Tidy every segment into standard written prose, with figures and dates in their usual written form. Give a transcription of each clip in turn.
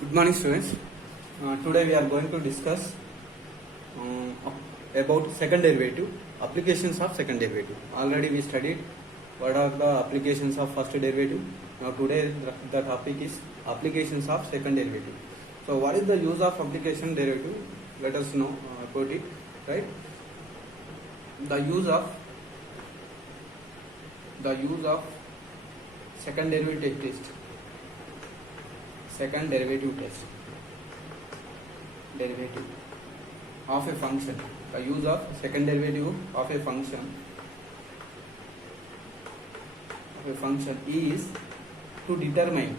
Good morning, students. Today we are going to discuss about second derivative, applications of second derivative. Already we studied what are the applications of first derivative. Now today the topic is applications of second derivative. So what is the use of application derivative? Let us know about it, right? The use of second derivative test. Second derivative test. Derivative of a function. The use of second derivative of a function is to determine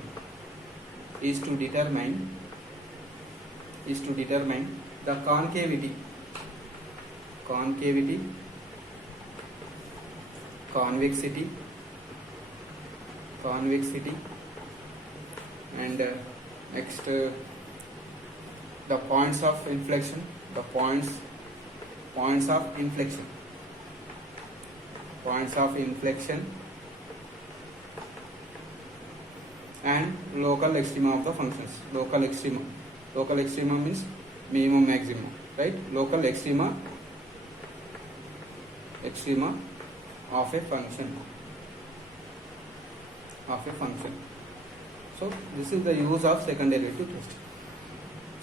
the concavity, convexity, and next the points of inflection, and local extrema of the functions. Local extrema means minimum maximum, right? Local extrema of a function. So this is the use of second derivative test.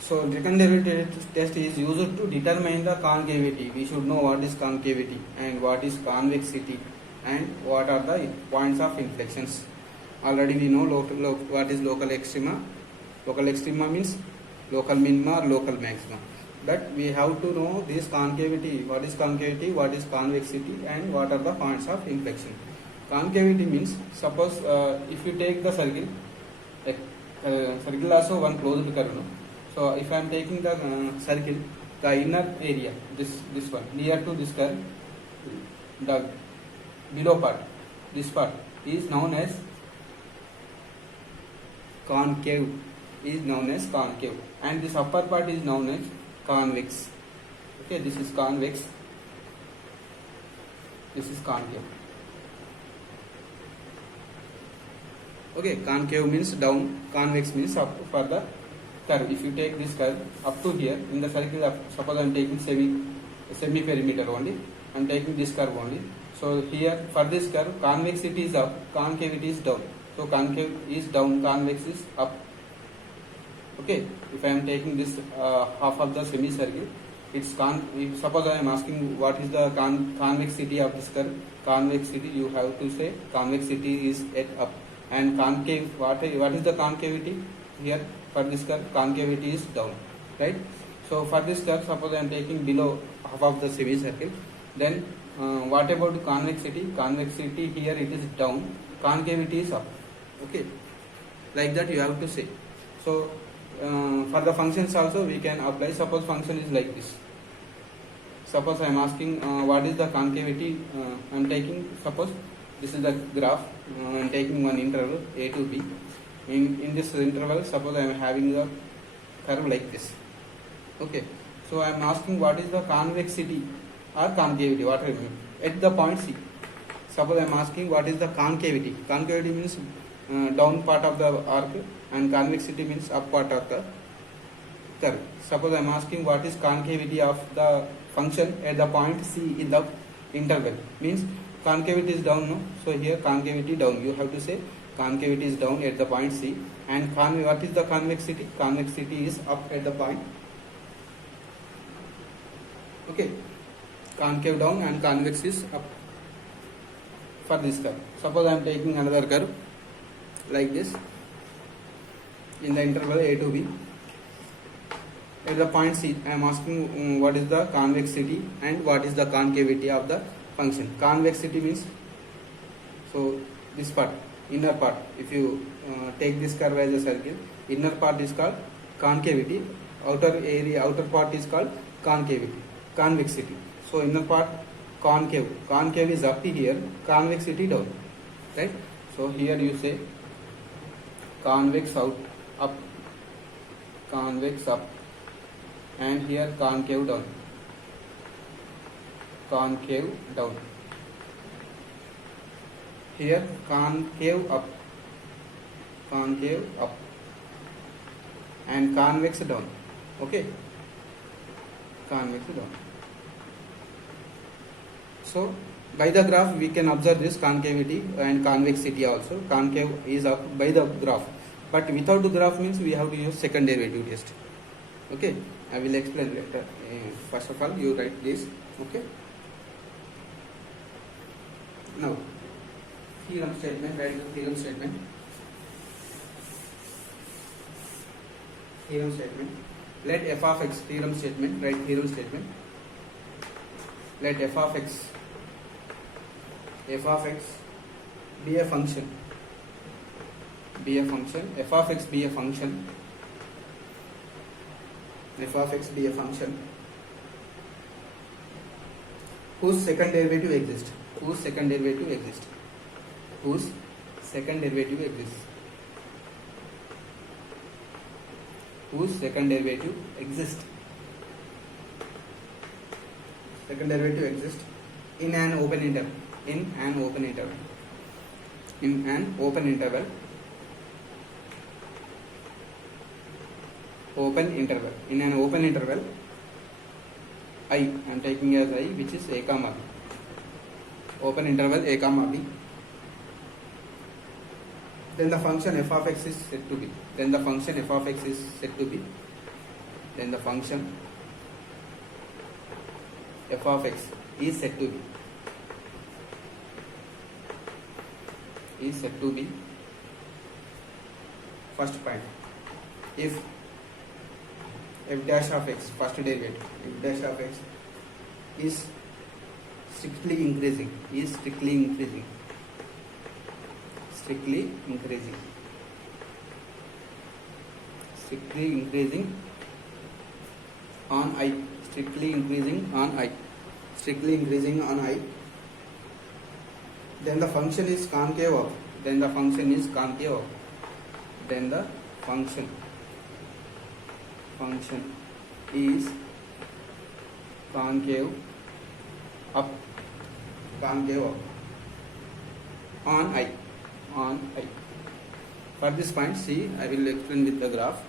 So second derivative test is used to determine the concavity. We should know what is concavity and what is convexity and what are the points of inflections. Already we know what is local extrema. Local extrema means local minima or local maximum. But we have to know this concavity. What is concavity? What is convexity? And what are the points of inflection? Concavity means, suppose if you take the circle, circle also one closed curve. No? So if I am taking the circle, the inner area, this one near to this curve, the below part, this part is known as concave, and this upper part is known as convex. Okay, this is convex, this is concave. Okay, concave means down, convex means up for the curve. If you take this curve up to here in the circle, suppose I am taking semi perimeter only, I am taking this curve only. So here for this curve, convexity is up, concavity is down. So concave is down, convex is up. Okay, if I am taking this half of the semicircle, it's suppose I am asking what is the convexity of this curve. Convexity, you have to say convexity is at up. And concave, what is the concavity here for this curve? Concavity is down, right? So for this curve, suppose I am taking below half of the semicircle, then what about convexity? Convexity here it is down, concavity is up. Okay, like that you have to say. So for the functions also we can apply. Suppose function is like this. Suppose I am asking what is the concavity. I am taking, suppose this is the graph. I am taking one interval a to b. In this interval, suppose I am having a curve like this. Okay, so I am asking what is the convexity or concavity. What I mean at the point C. Suppose I am asking what is the concavity. Concavity means down part of the arc, and convexity means up part of the curve. Suppose I am asking what is concavity of the function at the point C in the interval. Means concavity is down, no? So here concavity down. You have to say concavity is down at the point C. And what is the convexity? Convexity is up at the point. Okay, concave down and convex is up for this curve. Suppose I am taking another curve like this in the interval a to b. At the point C, I am asking what is the convexity and what is the concavity of the function. Convexity means, so this part, inner part. If you take this curve as a circle, inner part is called concavity, outer part is called convexity. So inner part concave is up here, convexity down, right? So here you say convex up, and here concave down. Here concave up, and convex down. Okay, convex down. So by the graph we can observe this concavity and convexity also. Concave is up by the graph, but without the graph means we have to use second derivative test. Okay, I will explain later. First of all, you write this. Okay. Now, theorem statement. Write the theorem statement. Theorem statement. Let f of x, theorem statement. Write theorem statement. Let f of x be a function. Be a function. F of x be a function. F of x be a function whose second derivative exists. Whose second derivative exists. Whose second derivative exists. Whose second derivative exists. Second derivative exists in an open interval. In an open interval. In an open interval. Open interval. In an open interval, I am taking as I, which is a comma b. Open interval a comma b. Then the function f of x is said to be. Then the function f of x is said to be. Then the function f of x is said to be. Is said to be. First point. If f dash of x, first derivative, f dash of x is strictly increasing, strictly increasing on I, strictly increasing on I, then the function is concave of, then the function is concave of, then the function is concave up on I. For this point, see, I will explain with the graph.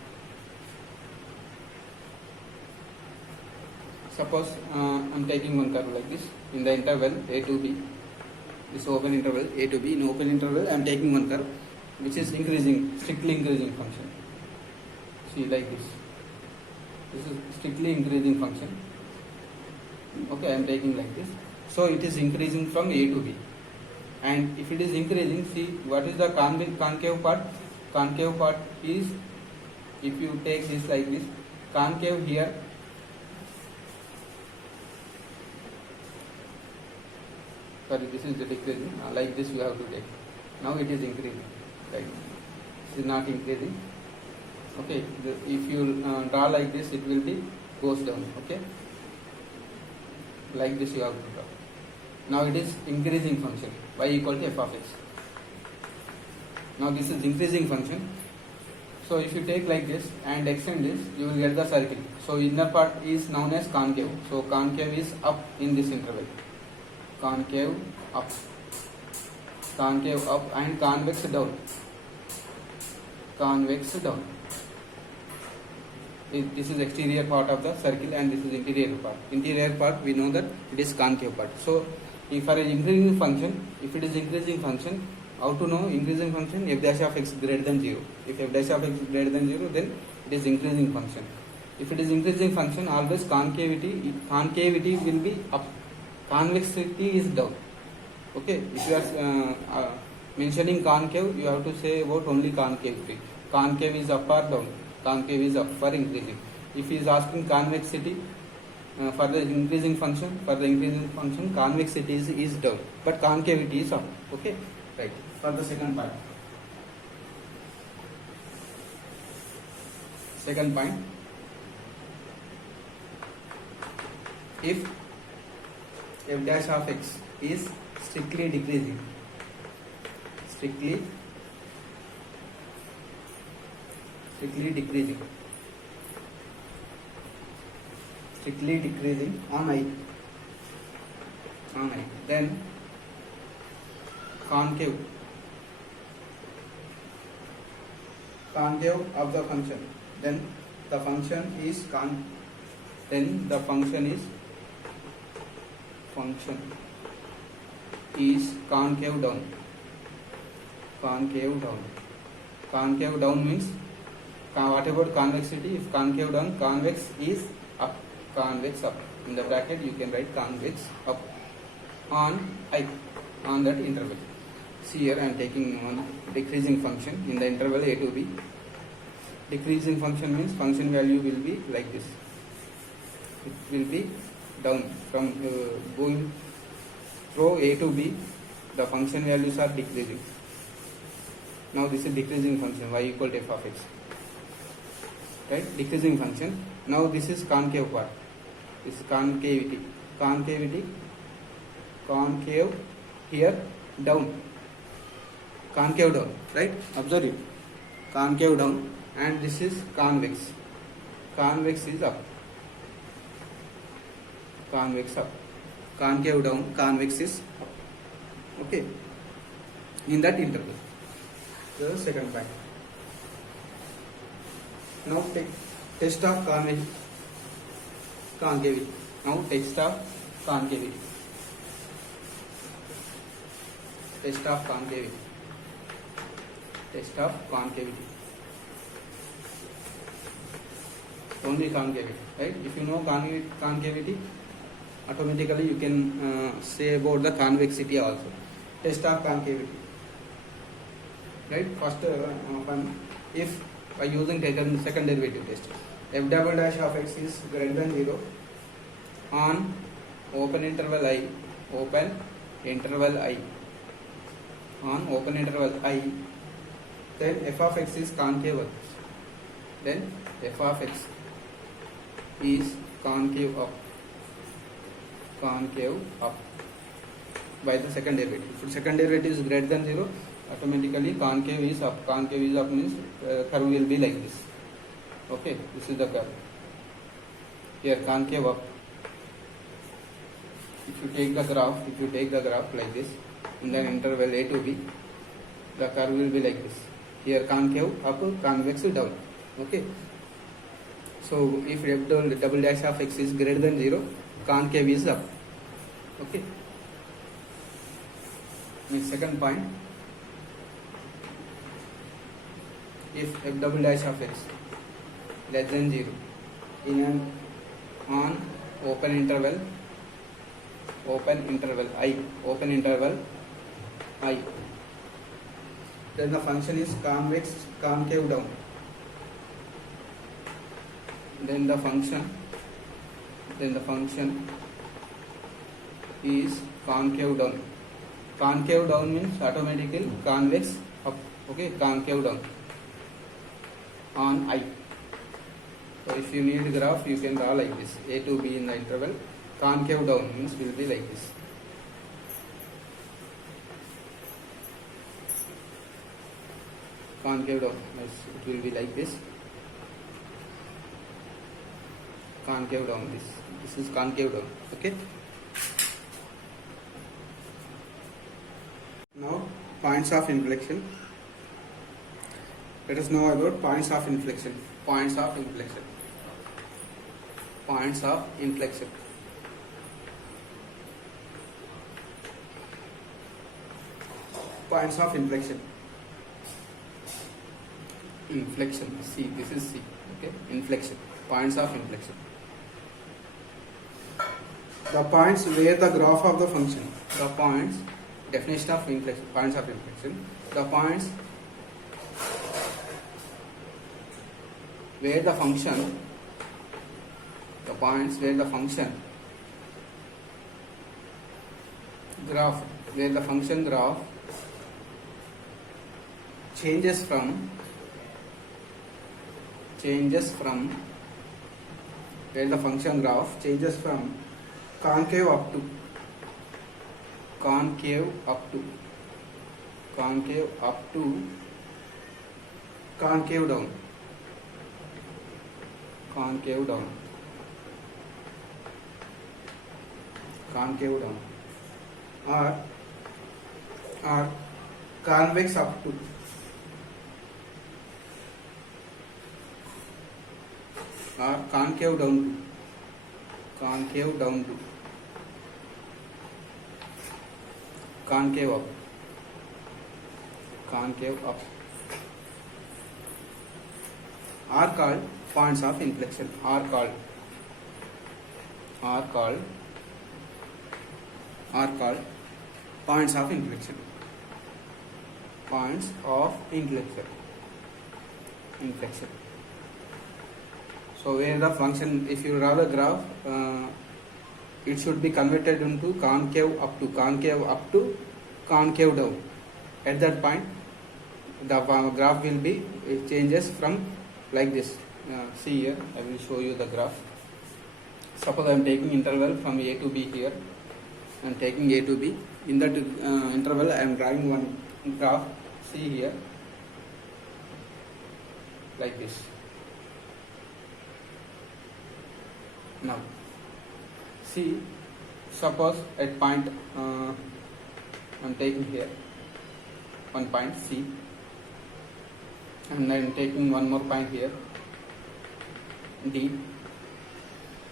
Suppose I am taking one curve like this in the interval a to b. This open interval a to b. In open interval, I am taking one curve which is increasing, strictly increasing function. See, like this. This is strictly increasing function. Okay, I am taking like this. So it is increasing from a to b. And if it is increasing, see what is the concave part? Concave part is, if you take this like this, concave here, sorry, this is the decreasing, like this you have to take. Now it is increasing, like this is not increasing. Okay, if you draw like this, it will be goes down. Okay, like this you have to draw. Now it is increasing function, y equal to f of x. Now this is increasing function. So if you take like this and extend this, you will get the circle. So inner part is known as concave. So concave is up in this interval. Concave up and convex down. Convex down. This is exterior part of the circle and this is interior part. Interior part we know that it is concave part. So if for an increasing function, if it is increasing function, how to know increasing function? F dash of x greater than 0. If f dash of x greater than 0, then it is increasing function. If it is increasing function, always concavity will be up, convexity is down. Okay, if you are mentioning concave, you have to say about only concavity. Concave is up or down. Concave is up for increasing. If he is asking convexity for the increasing function, convexity is down, but concavity is up. Okay, right. For the second part. Second point. If f dash of x is strictly decreasing, strictly decreasing on I, then concave of the function then the function is concave down. Concave down means what about convexity? If concave down, convex is up, convex up. In the bracket you can write convex up on that interval. See here I am taking one decreasing function in the interval a to b. Decreasing function means function value will be like this. It will be down from going through a to b. The function values are decreasing. Now this is decreasing function, y equal to f of x. Right? Decreasing function. Now this is concave part. This is concavity. Concave here down. Concave down. Right? Observe it. Concave down. And this is convex. Convex is up. Convex up. Concave down. Convex is up. Okay. In that interval. The second point. Now take test of concavity. Now test of concavity. Test of concavity. Test of concavity. Only concavity, right? If you know concavity, automatically you can say about the convexity also. Test of concavity. Right? First one, if by using second derivative test, f double dash of x is greater than 0 on open interval I, on open interval I, then f of x is concave. Then f of x is concave up by the second derivative. If second derivative is greater than 0, automatically concave is up. Concave is up means curve will be like this. Okay, this is the curve. Here concave up. If you take the graph like this, in the interval a to b, the curve will be like this. Here concave up, convex down. Okay. So if f double dash of x is greater than 0, concave is up. Okay. Next second point. If f double dash of x less than 0 on open interval I, then the function is concave down. Then the function is concave down. Concave down means automatically convex up. Okay, concave down on I. So if you need graph, you can draw like this. A to B in the interval. Concave down means will be like this. Concave down, it will be like this. Concave down, this is concave down. Okay. Now points of inflection. Let us know about points of inflection. Points of inflection. Points of inflection. Points of inflection. Inflection. C. This is C. Okay. Inflection. Points of inflection. The points where the graph of the function. The points. Definition of inflection. Points of inflection. The points where the function. The points where the function graph. Where the function graph changes from where the function graph changes from concave up to concave down, or convex up to or concave down to, concave down to, concave up, concave up, are called points of inflection, are called points of inflection, points of inflection. So where the function, if you draw the graph, it should be converted into concave up to, concave up to, concave down. At that point, the graph will be, it changes from like this. See here, I will show you the graph. Suppose I am taking interval from A to B here. I am taking A to B. In that interval, I am drawing one graph. See here, like this. Now, see, suppose at point I am taking here one point C, and I am taking one more point here D.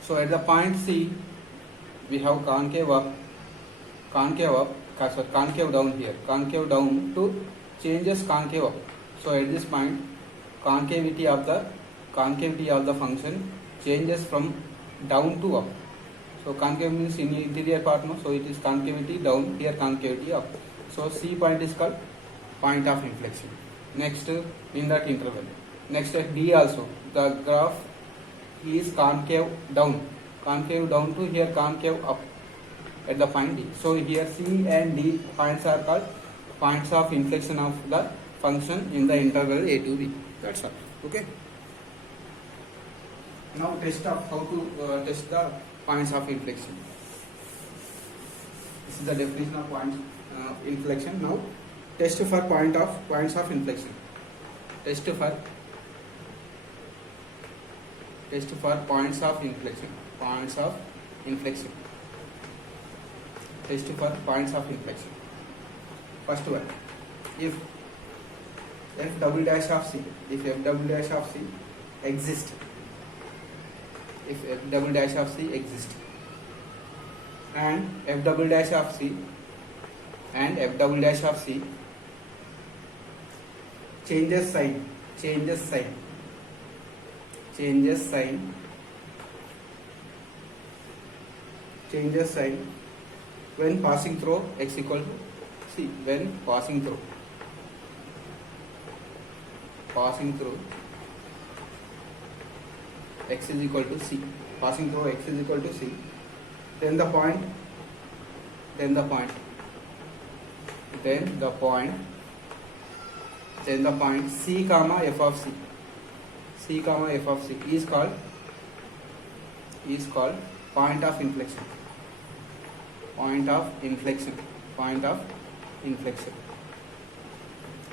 So at the point C, we have concave up, concave down here, concave down to changes concave up. So at this point, concavity of the function changes from down to up. So concave means in interior part, no? So it is concavity down, here concavity up. So C point is called point of inflection. Next, in that interval. Next at D also, the graph is concave down to here concave up at the point D. So here C and D points are called points of inflection of the function in the interval A to B. That's all. Okay. Now test of how to test the points of inflection. This is the definition of points inflection. Now test for points of inflection. Test for points of inflection. Points of inflection. Test for points of inflection. First one, if f double dash of C, exists, if f double dash of C exists, and f double dash of C changes sign when passing through x equal to C, when passing through x is equal to C, then the point C comma f of C is called point of inflection.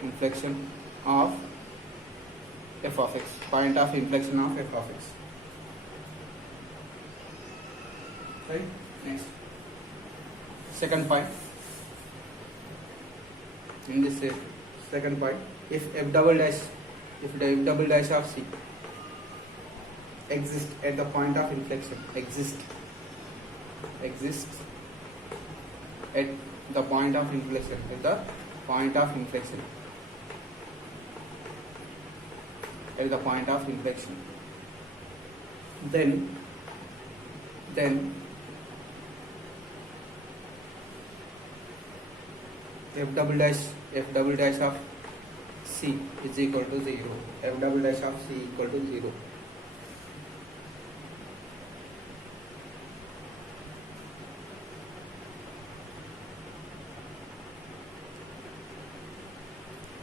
Inflection of f of x. Point of inflection of f of x. Right? Next. Second point. In this second point, if f double dash of C exists at the point of inflection, exists at the point of inflection, then f double dash of C is equal to 0. F double dash of C equal to 0.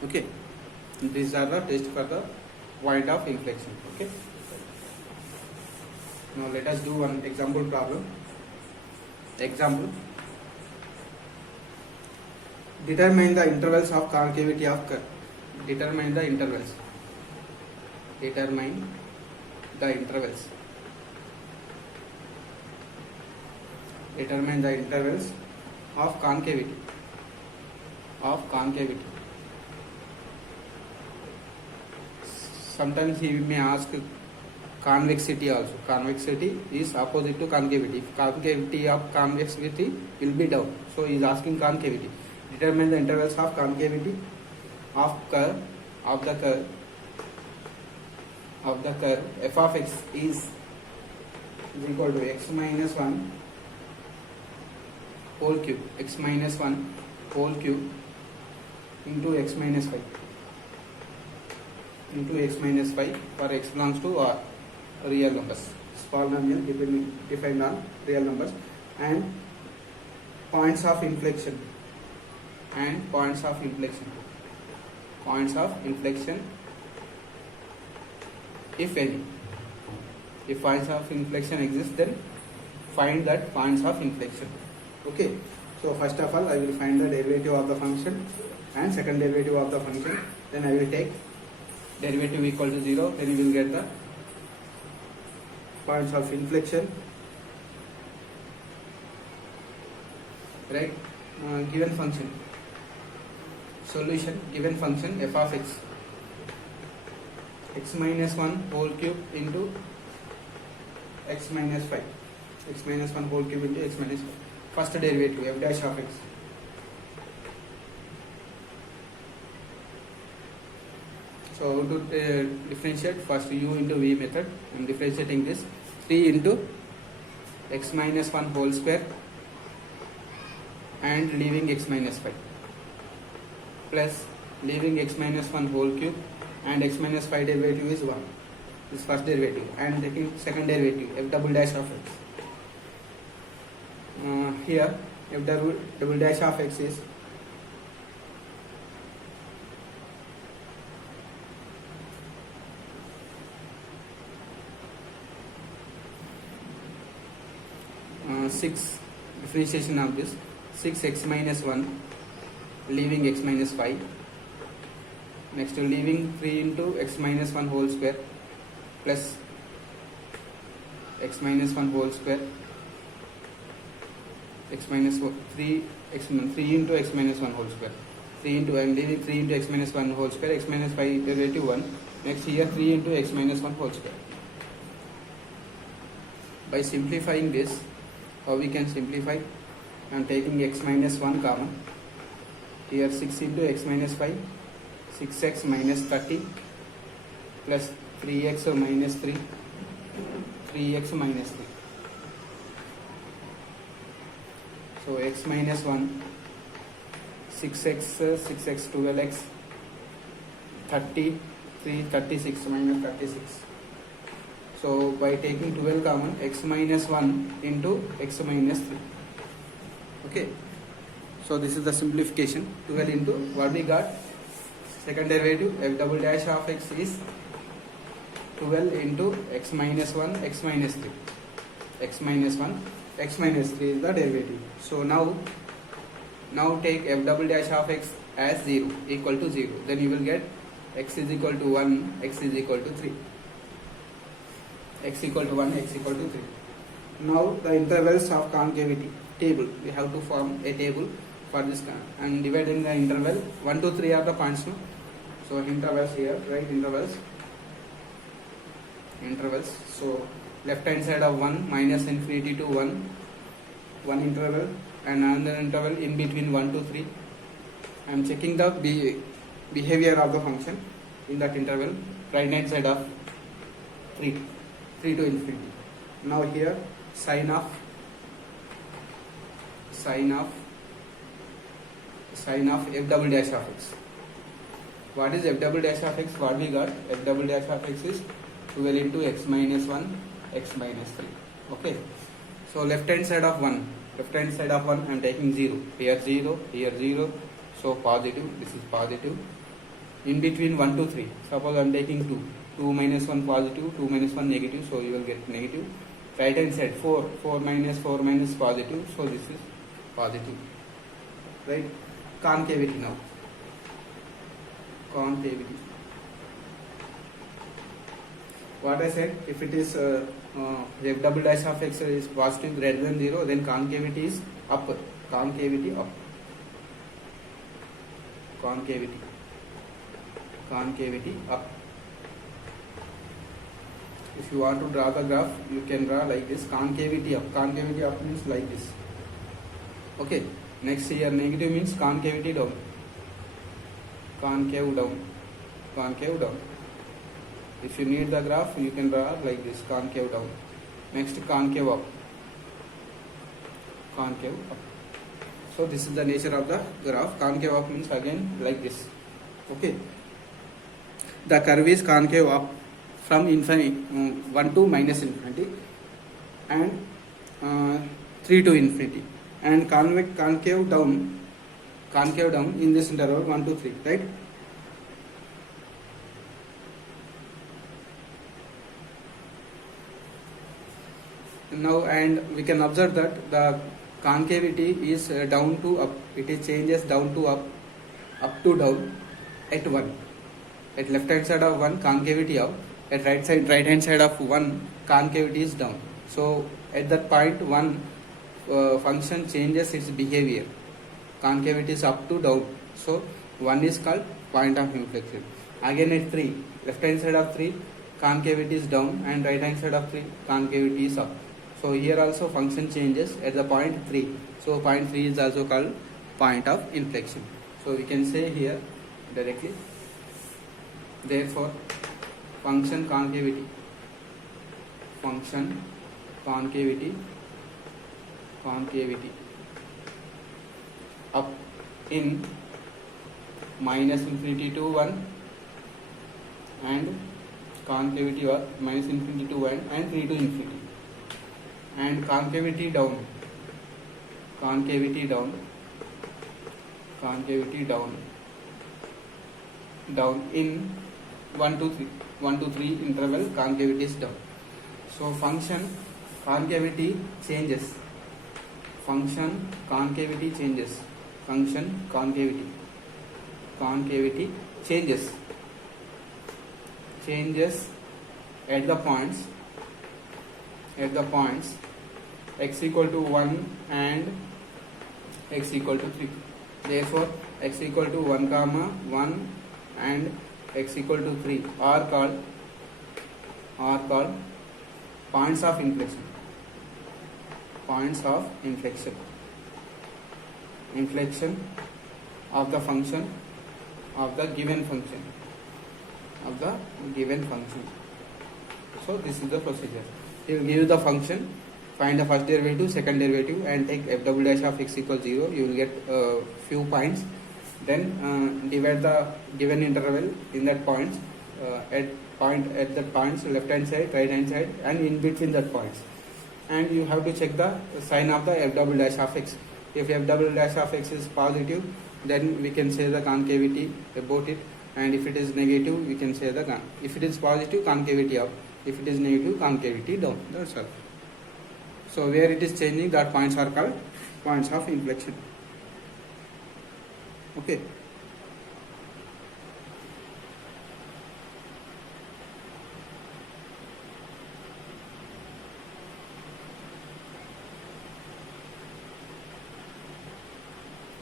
Okay, these are the tests for the point of inflection. Okay, now let us do one example problem. Example: determine the intervals of concavity of curve. Determine the intervals of concavity. Sometimes he may ask convexity also. Convexity is opposite to concavity. If concavity of convexity will be down, so he is asking concavity. Determine the intervals of concavity of curve of the curve f of x is equal to x minus 1 whole cube, x minus 1 whole cube into x minus 5 for x belongs to R, real numbers. Polynomial defined on real numbers, and points of inflection if any. If points of inflection exist, then find that points of inflection. Okay, so first of all I will find the derivative of the function and second derivative of the function, then I will take derivative equal to 0, then you will get the points of inflection, right? Given function solution, given function f of x minus 1 whole cube into x minus 5, x minus 1 whole cube into x minus 5. First derivative f dash of x. So to differentiate, first u into v method. I am differentiating this 3 into x minus 1 whole square and leaving x minus 5 plus leaving x minus 1 whole cube and x minus 5 derivative is 1. This is first derivative, and taking second derivative f double dash of x. Here f double dash of x is six, differentiation of this 6x minus 1 leaving x minus 5, next leaving 3 into x minus 1 whole square plus x minus 1 whole square, x minus 3 into x minus 1 whole square, 3 into, I am leaving 3 into x minus 1 whole square, x minus 5 derivative 1, next here 3 into x minus 1 whole square. By simplifying this, how we can simplify? I am taking x minus 1 common, here 6 into x minus 5, 6x minus 30 plus 3x minus 3, 3x minus 3. So x minus 1, 6x 12x, 30, 3, 36 minus 36. So by taking 12 common, x minus 1 into x minus 3. Okay. So this is the simplification. 12 into what we got? Second derivative f double dash of x is 12 into x minus 1, x minus 3. X minus 1, x minus 3 is the derivative. So now take f double dash of x as 0, equal to 0. Then you will get x is equal to 1, x is equal to 3. X equal to 1, x equal to 3. Now the intervals of concavity table. We have to form a table for this and dividing the interval 1 to 3 are the points. No? So intervals here, right? Intervals. So left hand side of 1 minus infinity to 1 interval, and another interval in between 1 to 3. I am checking the behavior of the function in that interval. Right hand side of 3 to infinity. Now here sine of f double dash of x. What is f double dash of x? What we got? F double dash of x is 12 into x minus 1, x minus 3. Okay. So left hand side of 1 I am taking 0. Here 0, here 0. So positive, this is positive. In between 1 to 3, suppose I am taking 2. 2 minus 1 positive, 2 minus 1 negative, so you will get negative. Right hand side 4 minus positive, so this is positive. Right? Concavity now. Concavity. What I said, if it is f double dash of x is positive greater than 0, then concavity is up. Concavity up. Concavity up. If you want to draw the graph, you can draw like this. Concavity up. Concavity up means like this. Okay. Next here, negative means concavity down. Concave down. Concave down. If you need the graph, you can draw like this. Concave down. Next, concave up. Concave up. So this is the nature of the graph. Concave up means again like this. Okay. The curve is concave up from infinity, 1 to minus infinity, and 3 to infinity, and concave down in this interval 1 to 3, right? Now, and we can observe that the concavity is down to up. It is changes down to up to down at 1. At left hand side of 1, concavity up. At right hand side of 1, concavity is down. So at that point 1, function changes its behavior. Concavity is up to down. So 1 is called point of inflection. Again at 3, left hand side of 3, concavity is down, and right hand side of 3, concavity is up. So here also function changes at the point 3. So point 3 is also called point of inflection. So we can say here directly, therefore function concavity up in minus infinity to 1, and concavity of minus infinity to 1 and 3 to infinity, and concavity down in 1 to 3 interval, concavity is down. So function concavity changes. Concavity changes at the points x equal to 1 and x equal to 3. Therefore x equal to 1 comma 1 and x equal to 3 are called points of inflection. Inflection of the function of the given function. So this is the procedure. He will give you the function, find the first derivative, second derivative, and take f double dash of x equals 0. You will get few points. Then divide the given interval in that points, at that points, left hand side, right hand side, and in between that points. And you have to check the sign of the f double dash of x. If f double dash of x is positive, then we can say the concavity about it, and if it is negative, we can say the if it is positive, concavity up. If it is negative, concavity down. That's all. So where it is changing, that points are called points of inflection. Okay.